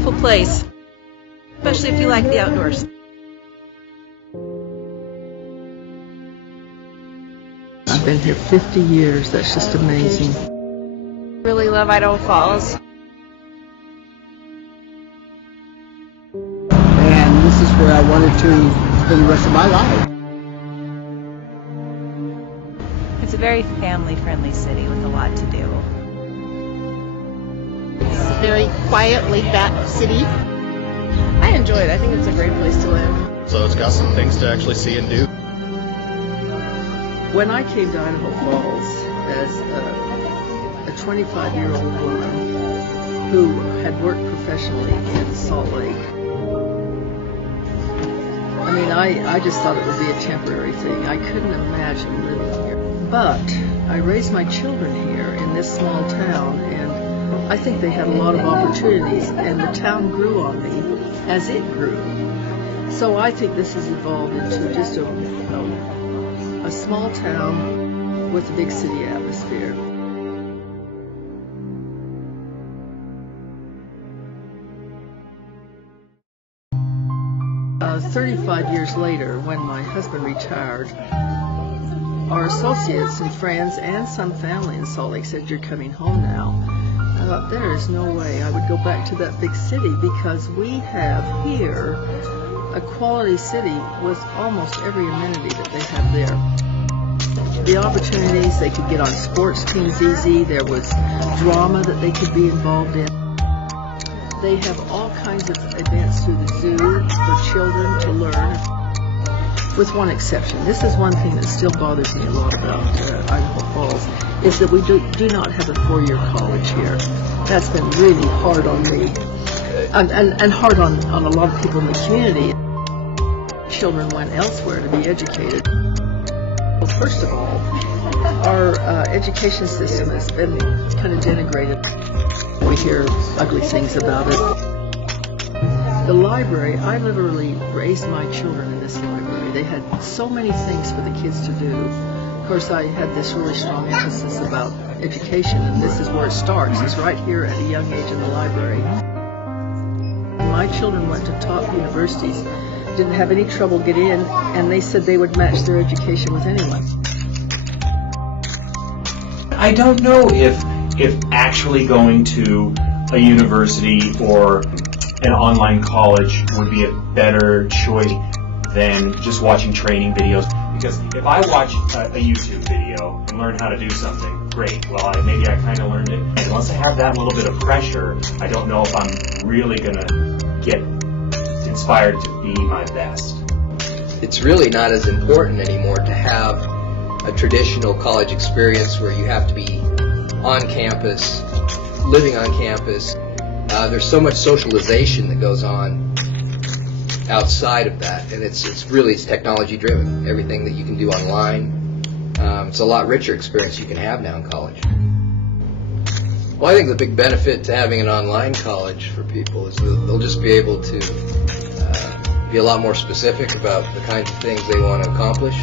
beautiful place, especially if you like the outdoors. I've been here 50 years. That's just amazing. Really love Idaho Falls. And this is where I wanted to spend the rest of my life. It's a very family-friendly city with a lot to do. It's a very quiet, laid-back city. I enjoy it. I think it's a great place to live. So it's got some things to actually see and do. When I came to Idaho Falls as a 25-year-old woman who had worked professionally in Salt Lake, I mean, I just thought it would be a temporary thing. I couldn't imagine living here. But I raised my children here in this small town, and I think they had a lot of opportunities, and the town grew on me as it grew. So I think this has evolved into just a small town with a big city atmosphere. 35 years later, when my husband retired, our associates and friends and some family in Salt Lake said, "You're coming home now." I thought, there is no way I would go back to that big city, because we have here a quality city with almost every amenity that they have there. The opportunities, they could get on sports teams easy. There was drama that they could be involved in. They have all kinds of events through the zoo for children to learn, with one exception. This is one thing that still bothers me a lot about Idaho Falls, is that we do not have a four-year college here. That's been really hard on me, and hard on a lot of people in the community. Children went elsewhere to be educated. Well, first of all, our education system has been kind of denigrated. We hear ugly things about it. The library, I literally raised my children in this library. They had so many things for the kids to do. Of course, I had this really strong emphasis about education, and this is where it starts. It's right here at a young age in the library. My children went to top universities, didn't have any trouble getting in, and they said they would match their education with anyone. I don't know if actually going to a university or an online college would be a better choice than just watching training videos. Because if I watch a YouTube video and learn how to do something, great. Well, maybe I kind of learned it. And unless I have that little bit of pressure, I don't know if I'm really going to get inspired to be my best. It's really not as important anymore to have a traditional college experience where you have to be on campus, living on campus. There's so much socialization that goes on outside of that, and it's technology driven. Everything that you can do online, it's a lot richer experience you can have now in college. Well, I think the big benefit to having an online college for people is that they'll just be able to be a lot more specific about the kinds of things they want to accomplish.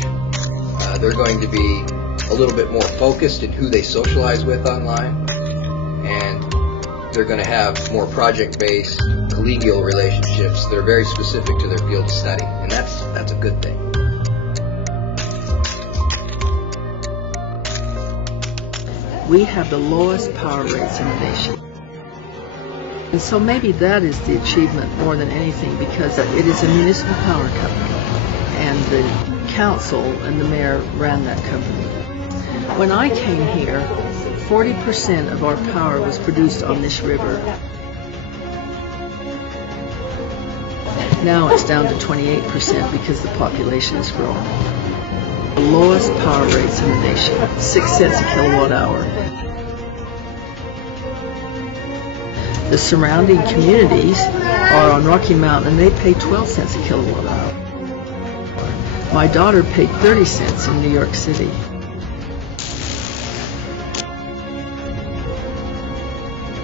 They're going to be a little bit more focused in who they socialize with online, and they're going to have more project-based collegial relationships that are very specific to their field of study, and that's a good thing. We have the lowest power rates in the nation. And so maybe that is the achievement more than anything, because it is a municipal power company, and the council and the mayor ran that company. When I came here, 40% of our power was produced on this river. Now it's down to 28% because the population has grown. The lowest power rates in the nation, 6 cents a kilowatt hour. The surrounding communities are on Rocky Mountain, and they pay 12 cents a kilowatt hour. My daughter paid 30 cents in New York City.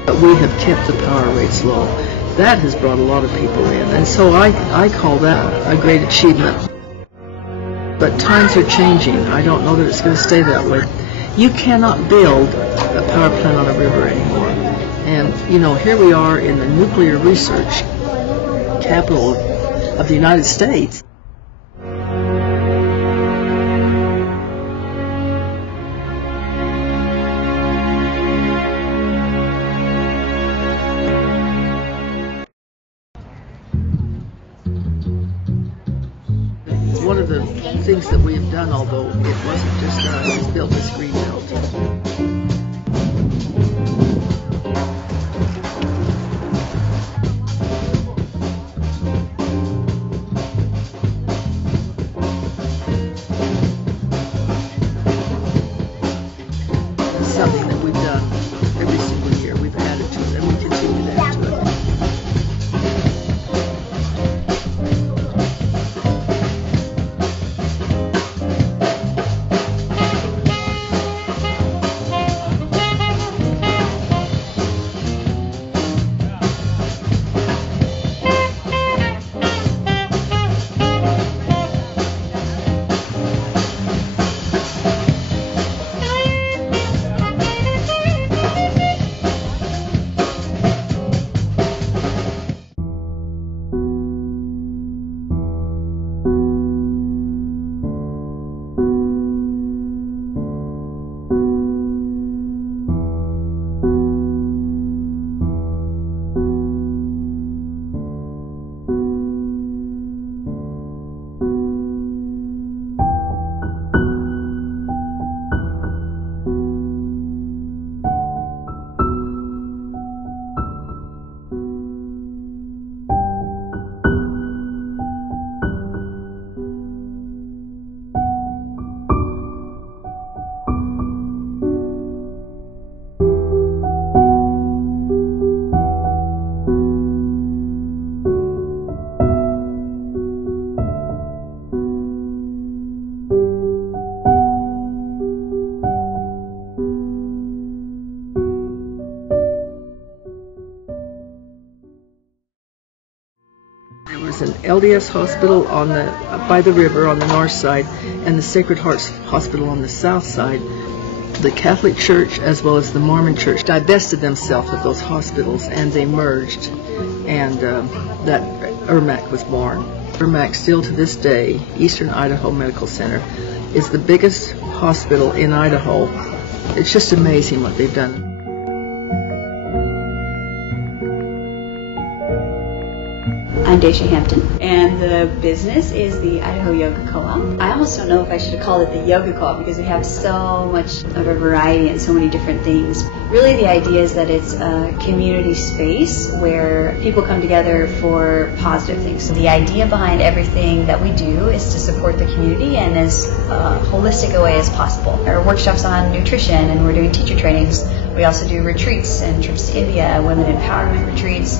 But we have kept the power rates low. That has brought a lot of people in, and so I call that a great achievement. But times are changing. I don't know that it's going to stay that way. You cannot build a power plant on a river anymore. And, you know, here we are in the nuclear research capital of the United States. One of the things that we have done, although it wasn't just us, is built this green belt. It's something that we've done every single year. We've added to it, and we continue to add to it. There was an LDS hospital on by the river on the north side, and the Sacred Hearts Hospital on the south side. The Catholic Church as well as the Mormon Church divested themselves of those hospitals, and they merged, and that ERMAC was born. ERMAC still to this day, Eastern Idaho Medical Center, is the biggest hospital in Idaho. It's just amazing what they've done. I'm Daisha Hampton, and the business is the Idaho Yoga Co-op. I almost don't know if I should have called it the Yoga Co-op because we have so much of a variety and so many different things. Really the idea is that it's a community space where people come together for positive things. So the idea behind everything that we do is to support the community in as holistic a way as possible. There are workshops on nutrition, and we're doing teacher trainings. We also do retreats and trips to India, women empowerment retreats,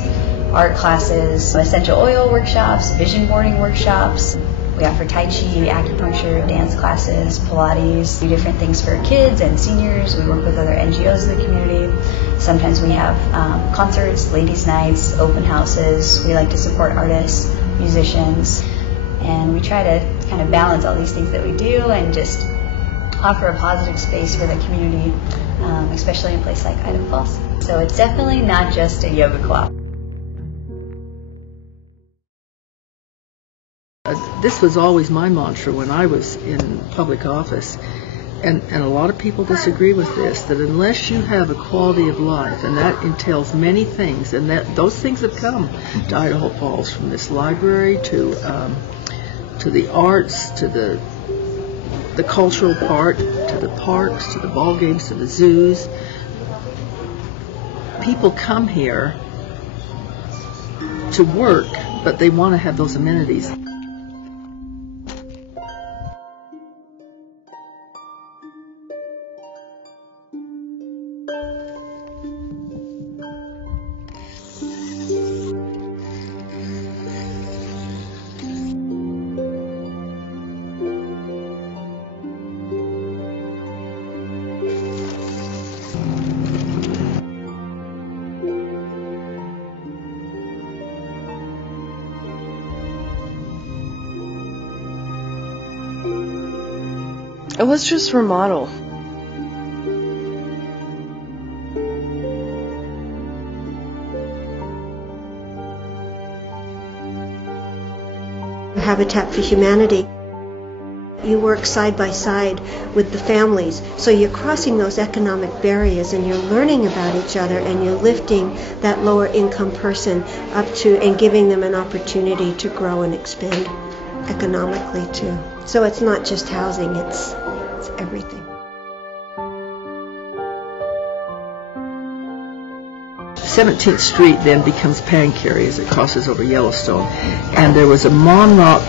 art classes, essential oil workshops, vision boarding workshops. We offer Tai Chi, acupuncture, dance classes, Pilates, do different things for kids and seniors. We work with other NGOs in the community. Sometimes we have concerts, ladies' nights, open houses. We like to support artists, musicians, and we try to kind of balance all these things that we do and just offer a positive space for the community, especially in a place like Idaho Falls. So it's definitely not just a yoga co-op. This was always my mantra when I was in public office, and a lot of people disagree with this, that unless you have a quality of life, and that entails many things, and that those things have come to Idaho Falls, from this library to the arts, to the cultural part, to the parks, to the ball games, to the zoos. People come here to work, but they want to have those amenities. Let's just remodel. Habitat for Humanity. You work side by side with the families, so you're crossing those economic barriers and you're learning about each other and you're lifting that lower income person up to and giving them an opportunity to grow and expand economically too. So it's not just housing, it's everything. 17th Street then becomes Pancary as it crosses over Yellowstone, and there was a Monrock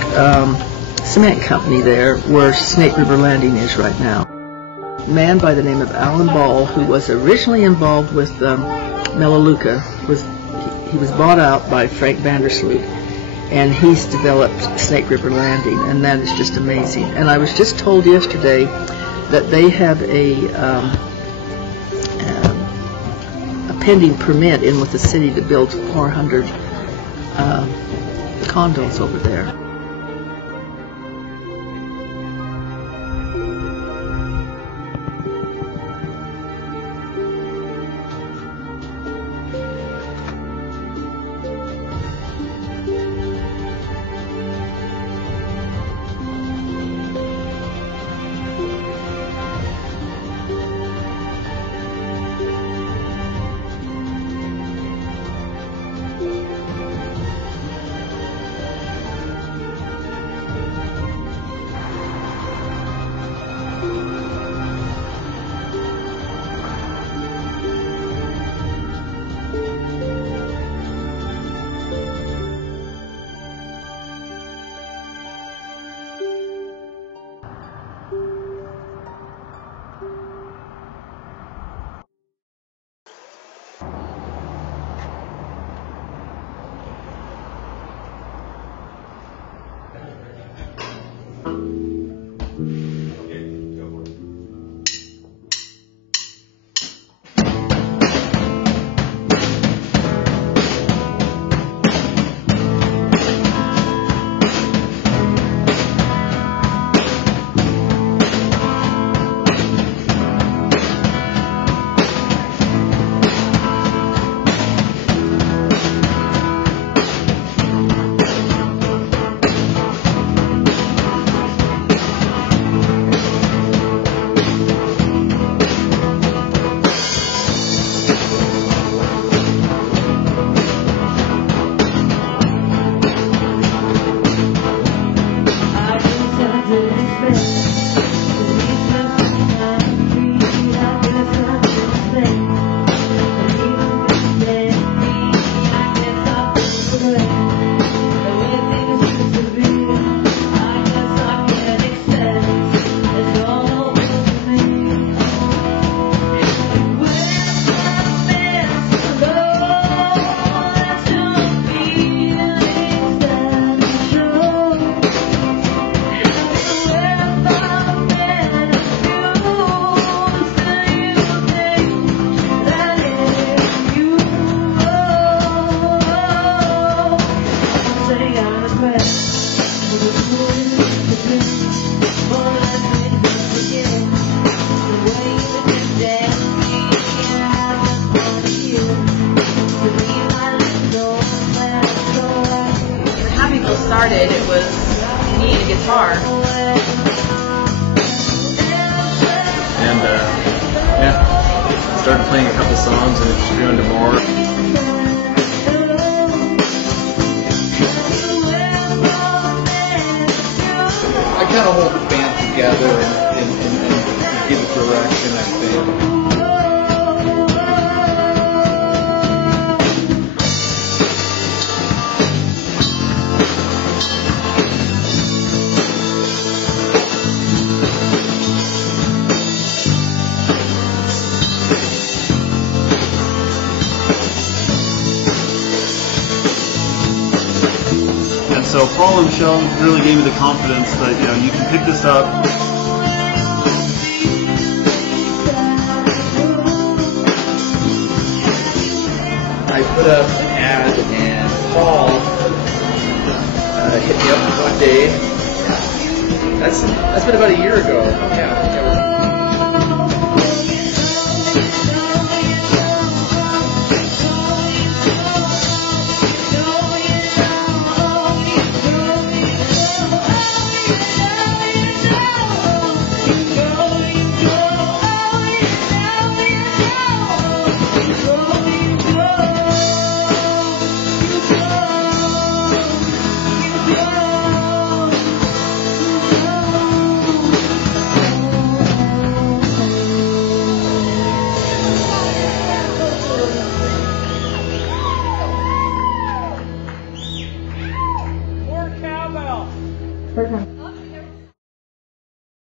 cement company there where Snake River Landing is right now. A man by the name of Alan Ball, who was originally involved with Melaleuca, he was bought out by Frank Vandersloot, and he's developed Snake River Landing, and that is just amazing. And I was just told yesterday that they have a pending permit in with the city to build 400 condos over there. Started, it was me and a guitar. And started playing a couple songs and it just grew into more. I kind of hold the band together and give it direction, I think. So Paul and Michelle really gave me the confidence that, you know, you can pick this up. I put up an ad and Paul hit me up one day. That's been about a year ago. Yeah.